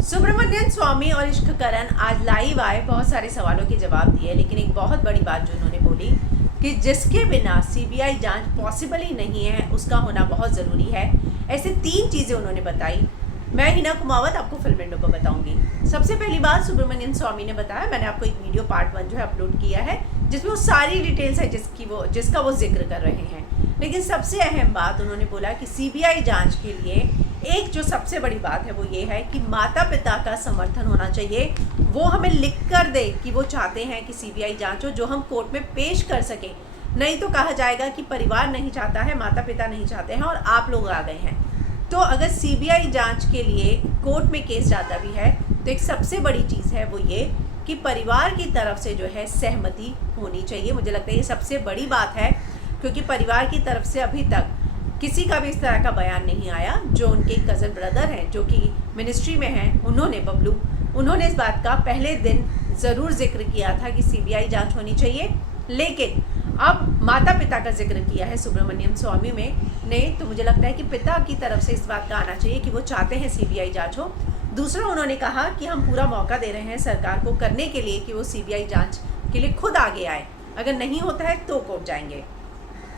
सुब्रमण्यम स्वामी और इश्क करण आज लाइव आए, बहुत सारे सवालों के जवाब दिए, लेकिन एक बहुत बड़ी बात जो उन्होंने बोली कि जिसके बिना सीबीआई जांच पॉसिबल ही नहीं है उसका होना बहुत ज़रूरी है। ऐसे 3 चीज़ें उन्होंने बताई। मैं हिना कुमावत आपको फिल्म इंडो पर बताऊंगी। सबसे पहली बात सुब्रमण्यम स्वामी ने बताया, मैंने आपको एक वीडियो पार्ट 1 जो है अपलोड किया है जिसमें वो सारी डिटेल्स है जिसका वो जिक्र कर रहे हैं। लेकिन सबसे अहम बात उन्होंने बोला कि सीबीआई जांच के लिए एक जो सबसे बड़ी बात है वो ये है कि माता पिता का समर्थन होना चाहिए। वो हमें लिख कर दे कि वो चाहते हैं कि सीबीआई जांच हो, जो हम कोर्ट में पेश कर सके। नहीं तो कहा जाएगा कि परिवार नहीं चाहता है, माता पिता नहीं चाहते हैं और आप लोग आ गए हैं। तो अगर सीबीआई जांच के लिए कोर्ट में केस जाता भी है तो एक सबसे बड़ी चीज़ है वो ये कि परिवार की तरफ से जो है सहमति होनी चाहिए। मुझे लगता है ये सबसे बड़ी बात है, क्योंकि परिवार की तरफ से अभी तक किसी का भी इस तरह का बयान नहीं आया। जो उनके कज़न ब्रदर हैं जो कि मिनिस्ट्री में हैं, उन्होंने इस बात का पहले दिन ज़रूर जिक्र किया था कि सीबीआई जांच होनी चाहिए। लेकिन अब माता पिता का जिक्र किया है सुब्रमण्यम स्वामी ने, तो मुझे लगता है कि पिता की तरफ से इस बात का आना चाहिए कि वो चाहते हैं सीबीआई जांच हो। दूसरा, उन्होंने कहा कि हम पूरा मौका दे रहे हैं सरकार को करने के लिए कि वो सीबीआई जांच के लिए खुद आगे आए। अगर नहीं होता है तो कोर्ट जाएंगे।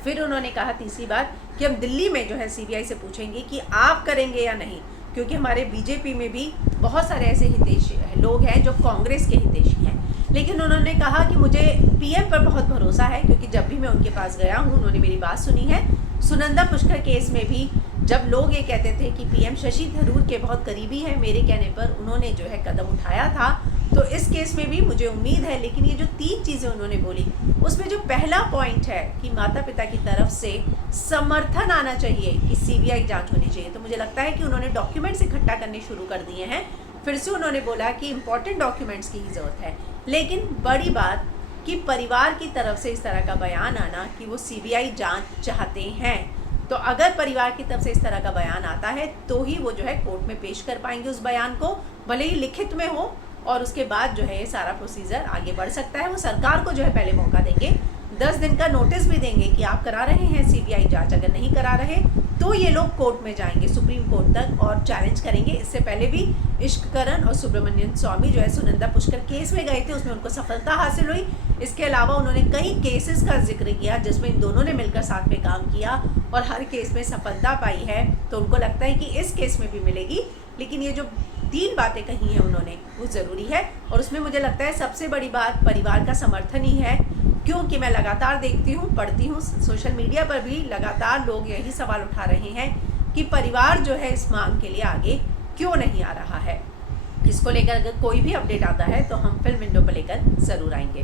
फिर उन्होंने कहा तीसरी बात कि हम दिल्ली में जो है सीबीआई से पूछेंगे कि आप करेंगे या नहीं, क्योंकि हमारे बीजेपी में भी बहुत सारे ऐसे हितैषी लोग हैं जो कांग्रेस के हितैषी हैं। लेकिन उन्होंने कहा कि मुझे पीएम पर बहुत भरोसा है, क्योंकि जब भी मैं उनके पास गया हूँ उन्होंने मेरी बात सुनी है। सुनंदा पुष्कर केस में भी जब लोग ये कहते थे कि पीएम शशि थरूर के बहुत करीबी है, मेरे कहने पर उन्होंने जो है कदम उठाया था। तो इस केस में भी मुझे उम्मीद है। लेकिन ये जो 3 चीज़ें उन्होंने बोली उसमें जो पहला पॉइंट है कि माता पिता की तरफ से समर्थन आना चाहिए कि सीबीआई जांच होनी चाहिए, तो मुझे लगता है कि उन्होंने डॉक्यूमेंट्स इकट्ठा करने शुरू कर दिए हैं। फिर से उन्होंने बोला कि इम्पॉर्टेंट डॉक्यूमेंट्स की ही ज़रूरत है। लेकिन बड़ी बात कि परिवार की तरफ से इस तरह का बयान आना कि वो सीबीआई जांच चाहते हैं, तो अगर परिवार की तरफ से इस तरह का बयान आता है तो ही वो जो है कोर्ट में पेश कर पाएंगे उस बयान को, भले ही लिखित में हो, और उसके बाद जो है ये सारा प्रोसीजर आगे बढ़ सकता है। वो सरकार को जो है पहले मौका देंगे, 10 दिन का नोटिस भी देंगे कि आप करा रहे हैं सीबीआई जांच। अगर नहीं करा रहे तो ये लोग कोर्ट में जाएंगे, सुप्रीम कोर्ट तक, और चैलेंज करेंगे। इससे पहले भी इश्क करण और सुब्रमण्यम स्वामी जो है सुनंदा पुष्कर केस में गए थे, उसमें उनको सफलता हासिल हुई। इसके अलावा उन्होंने कई केसेस का जिक्र किया जिसमें इन दोनों ने मिलकर साथ में काम किया और हर केस में सफलता पाई है। तो उनको लगता है कि इस केस में भी मिलेगी। लेकिन ये जो 3 बातें कही हैं उन्होंने वो ज़रूरी है, और उसमें मुझे लगता है सबसे बड़ी बात परिवार का समर्थन ही है। क्योंकि मैं लगातार देखती हूँ, पढ़ती हूँ, सोशल मीडिया पर भी लगातार लोग यही सवाल उठा रहे हैं कि परिवार जो है इस मांग के लिए आगे क्यों नहीं आ रहा है। इसको लेकर अगर कोई भी अपडेट आता है तो हम फिल्म विंडो पर लेकर ज़रूर आएंगे।